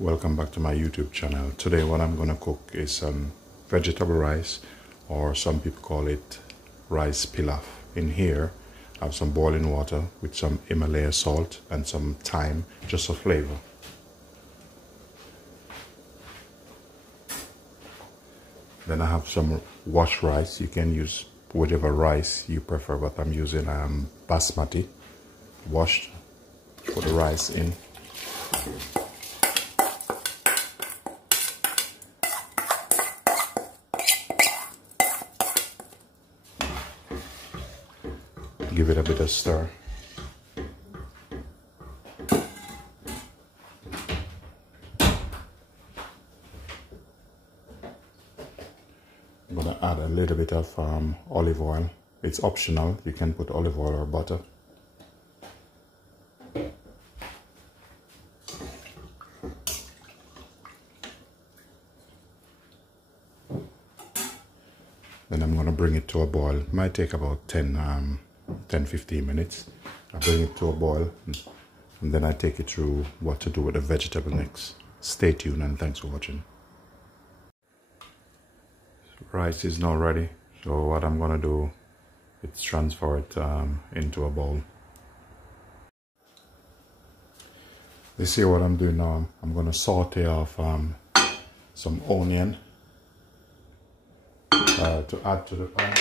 Welcome back to my YouTube channel. Today what I'm going to cook is some vegetable rice, or some people call it rice pilaf. In here I have some boiling water with some Himalaya salt and some thyme just for flavor. Then I have some washed rice. You can use whatever rice you prefer, but I'm using basmati washed. Put the rice in. Give it a bit of stir. I'm going to add a little bit of olive oil. It's optional. You can put olive oil or butter. Then I'm going to bring it to a boil. It might take about 10-15 minutes. I bring it to a boil and then I take you through what to do with the vegetable next. Stay tuned and thanks for watching. Rice is now ready, so what I'm gonna do is transfer it into a bowl. This here what I'm doing now, I'm gonna saute off some onion to add to the pan.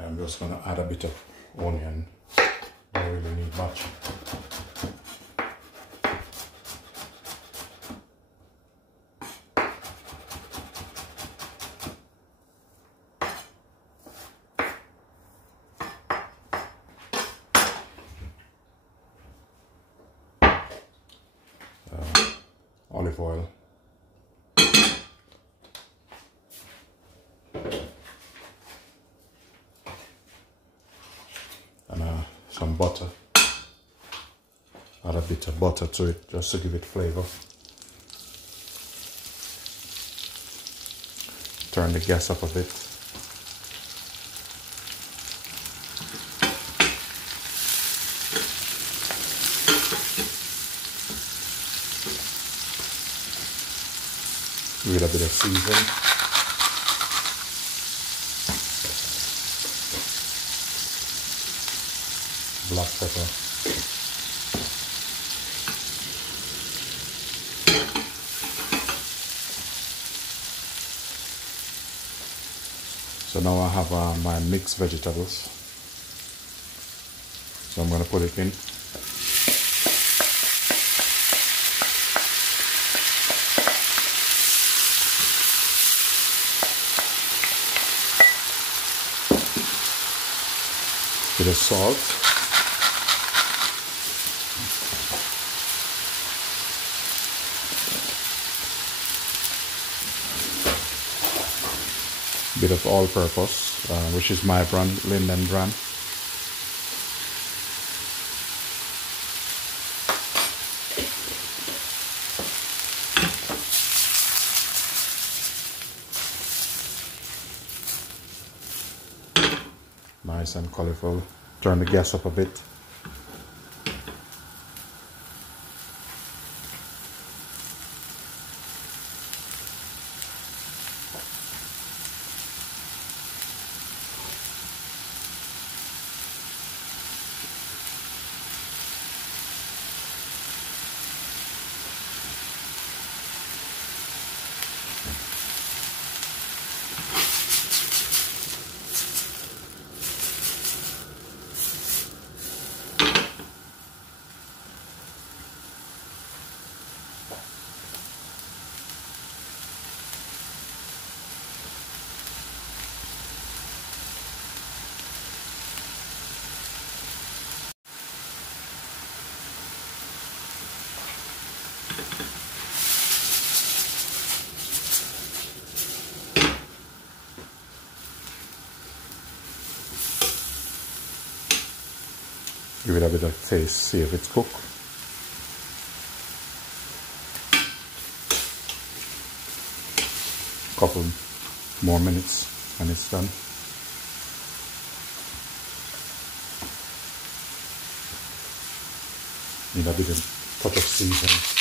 I'm just going to add a bit of onion. Don't really need much. Olive oil. And some butter. Add a bit of butter to it just to give it flavor. Turn the gas up a bit. Give it a bit of seasoning. Black pepper. So now I have my mixed vegetables. So I'm going to put it in. Bit of salt. Bit of all-purpose, which is my brand, Linden brand. Nice and colorful. Turn the gas up a bit. Give it a bit of taste, see if it's cooked. Couple more minutes and it's done. Need a bit of touch of seasoning.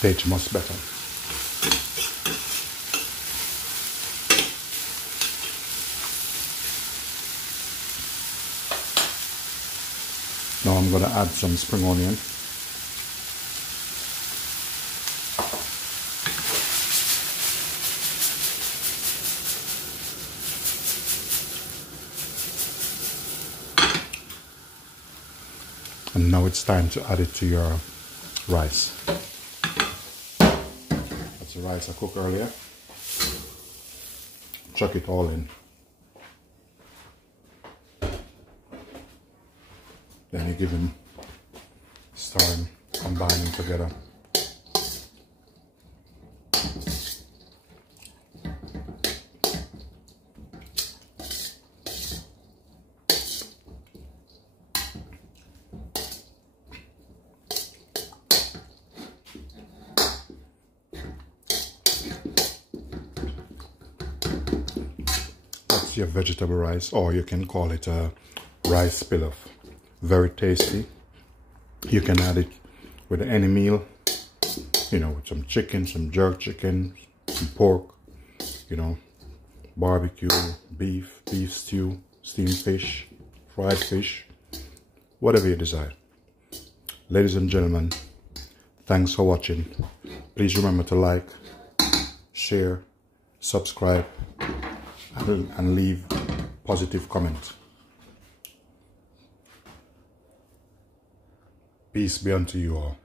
Tastes much better. Now I'm going to add some spring onion. And now it's time to add it to your rice. The rice I cooked earlier. Chuck it all in. Then you give them, start combining together. Your vegetable rice, or you can call it a rice pilaf. Very tasty. You can add it with any meal, you know, with some chicken, some jerk chicken, some pork, you know, barbecue, beef stew, steamed fish, fried fish, whatever you desire. Ladies and gentlemen, thanks for watching. Please remember to like, share, subscribe, and leave positive comments. Peace be unto you all.